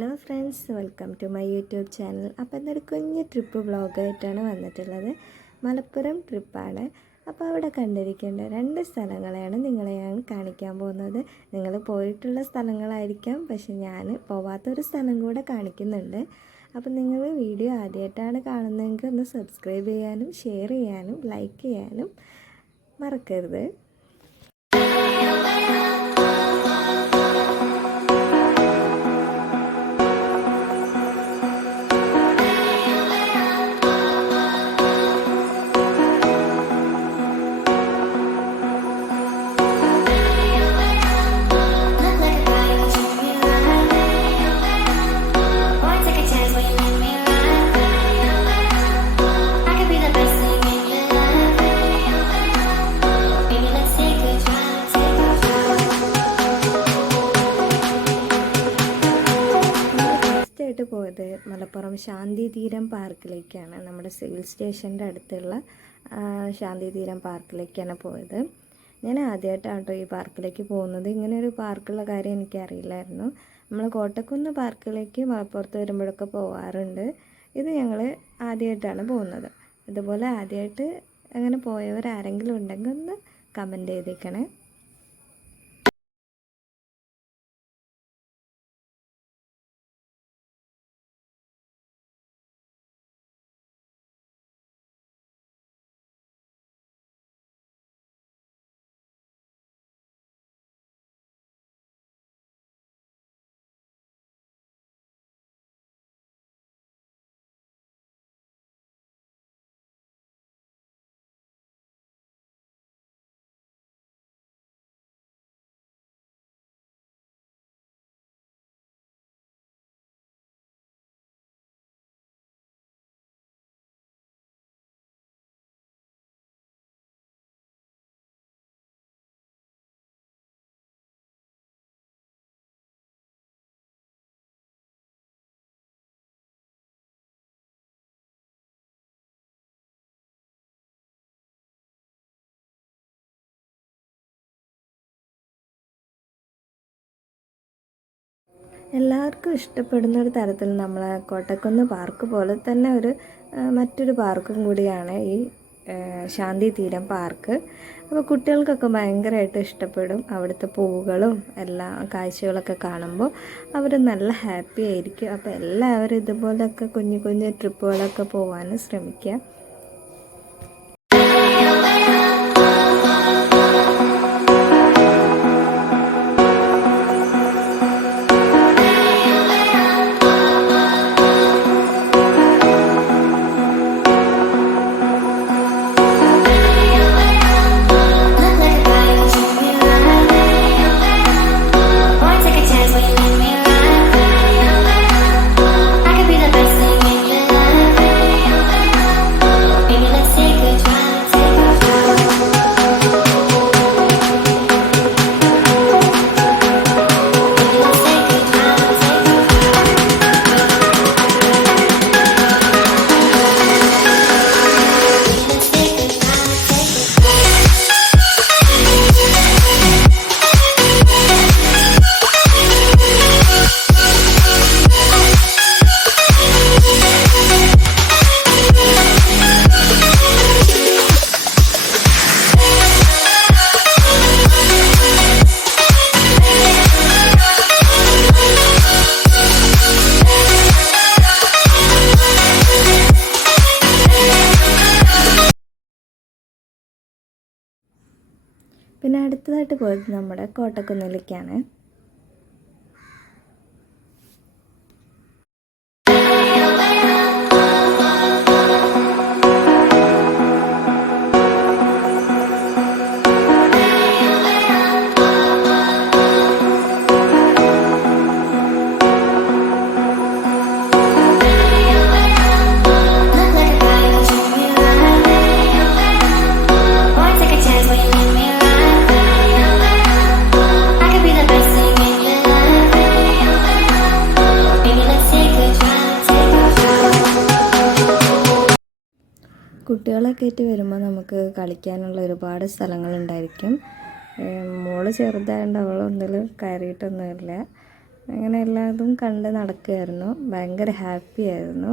Hello friends, welcome to my YouTube channel. അപ്പോൾ ഇന്നൊരു കുഞ്ഞ് ട്രിപ്പ് വ്ളോഗായിട്ടാണ് വന്നിട്ടുള്ളത്. മലപ്പുറം ട്രിപ്പാണ്. അപ്പോൾ അവിടെ കണ്ടിരിക്കേണ്ട 2 സ്ഥലങ്ങളെയാണ് നിങ്ങളെ ഞാൻ കാണിക്കാൻ പോകുന്നത്. നിങ്ങൾ പോയിട്ടുള്ള സ്ഥലങ്ങളായിരിക്കാം, പക്ഷെ ഞാൻ പോവാത്തൊരു സ്ഥലം കൂടെ കാണിക്കുന്നുണ്ട്. അപ്പോൾ നിങ്ങൾ വീഡിയോ ആദ്യമായിട്ടാണ് കാണുന്നതെങ്കിൽ ഒന്ന് സബ്സ്ക്രൈബ് ചെയ്യാനും ഷെയർ ചെയ്യാനും ലൈക്ക് ചെയ്യാനും മറക്കരുത്. പോയത് മലപ്പുറം ശാന്തിതീരം പാർക്കിലേക്കാണ്. നമ്മുടെ സിവിൽ സ്റ്റേഷൻ്റെ അടുത്തുള്ള ശാന്തിതീരം പാർക്കിലേക്കാണ് പോയത്. ഞാൻ ആദ്യമായിട്ടാണ് കേട്ടോ ഈ പാർക്കിലേക്ക് പോകുന്നത്. ഇങ്ങനെ ഒരു പാർക്കുള്ള കാര്യം എനിക്കറിയില്ലായിരുന്നു. നമ്മൾ കോട്ടക്കുന്ന് പാർക്കിലേക്ക് മലപ്പുറത്ത് വരുമ്പോഴൊക്കെ പോകാറുണ്ട്. ഇത് ഞങ്ങൾ ആദ്യമായിട്ടാണ് പോകുന്നത്. ഇതുപോലെ ആദ്യമായിട്ട് അങ്ങനെ പോയവരാരെങ്കിലും ഉണ്ടെങ്കിൽ ഒന്ന് കമൻറ്റ് ചെയ്തേക്കണേ. എല്ലാവർക്കും ഇഷ്ടപ്പെടുന്ന ഒരു തരത്തിൽ നമ്മളെ കോട്ടക്കുന്ന് പാർക്ക് പോലെ തന്നെ മറ്റൊരു പാർക്കും കൂടിയാണ് ഈ ശാന്തിതീരം പാർക്ക്. അപ്പോൾ കുട്ടികൾക്കൊക്കെ ഭയങ്കരമായിട്ട് ഇഷ്ടപ്പെടും. അവിടുത്തെ പൂവുകളും എല്ലാ കാഴ്ചകളൊക്കെ കാണുമ്പോൾ അവർ നല്ല ഹാപ്പി ആയിരിക്കും. അപ്പോൾ എല്ലാവരും ഇതുപോലൊക്കെ കുഞ്ഞു കുഞ്ഞു ട്രിപ്പുകളൊക്കെ പോകാൻ ശ്രമിക്കുക. പിന്നെ അടുത്തതായിട്ട് പോയത് നമ്മുടെ കോട്ടക്കുന്നിലേക്കാണ്. കുട്ടികളൊക്കെ ആയിട്ട് വരുമ്പോൾ നമുക്ക് കളിക്കാനുള്ള ഒരുപാട് സ്ഥലങ്ങളുണ്ടായിരിക്കും. മോള് ചെറുതായതുകൊണ്ട് അവളൊന്നിലും കയറിയിട്ടൊന്നുമില്ല. അങ്ങനെ എല്ലാതും കണ്ട് നടക്കുകയായിരുന്നു. ഭയങ്കര ഹാപ്പി ആയിരുന്നു.